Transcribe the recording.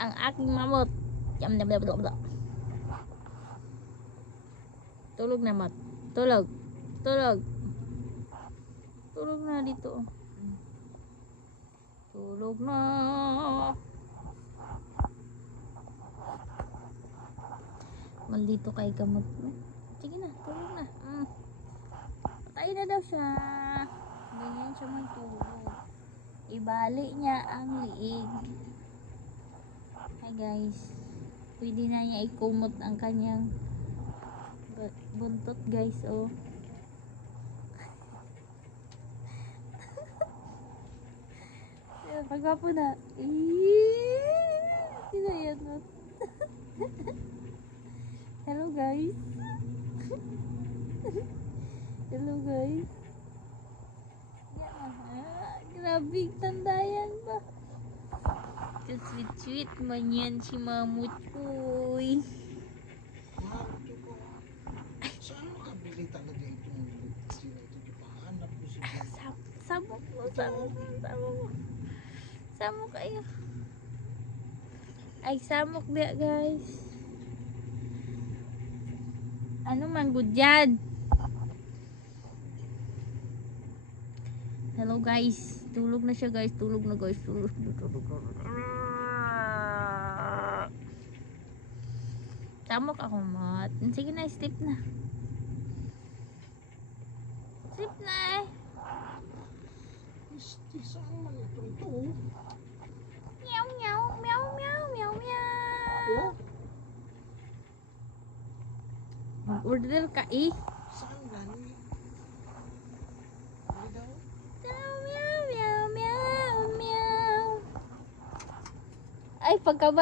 ang aking mamot. Yum, yum, yum, yum. Tulog na, mat. Tulog. Tulog. Tulog na dito. Tulog na. Maldito kay gamot. Sige na, tulog na. Mm. Patay na daw siya. Ganyan siya magtulog. Ibali niya ang liig. Guys. Pwede na niya ikumot ang kanyang bu- buntot guys oh. Pagwapo na. Eeeeee! Sino yan? no? Hello guys. Hello guys. Yan ah. Grabe, tandayan ba? Sweet-sweet man yan si ko. Saan makabili talaga itong sila ito? Pahanap ko siya. Sam samok mo, samok mo, samok mo. Samok kayo. Ay, samok ba guys? Ano man good yan? Hello guys. Tulog na siya guys. Tulog na guys. Tulog na. Tulog na. Samok ako mat. Sige na, sleep na. Sleep na eh. Saan man ito? Ito. Meow, meow, meow, meow, meow, meow. Mag-order ka eh. saan gani? Daw? Meow, meow, meow, meow, meow. Ay, pagkaba.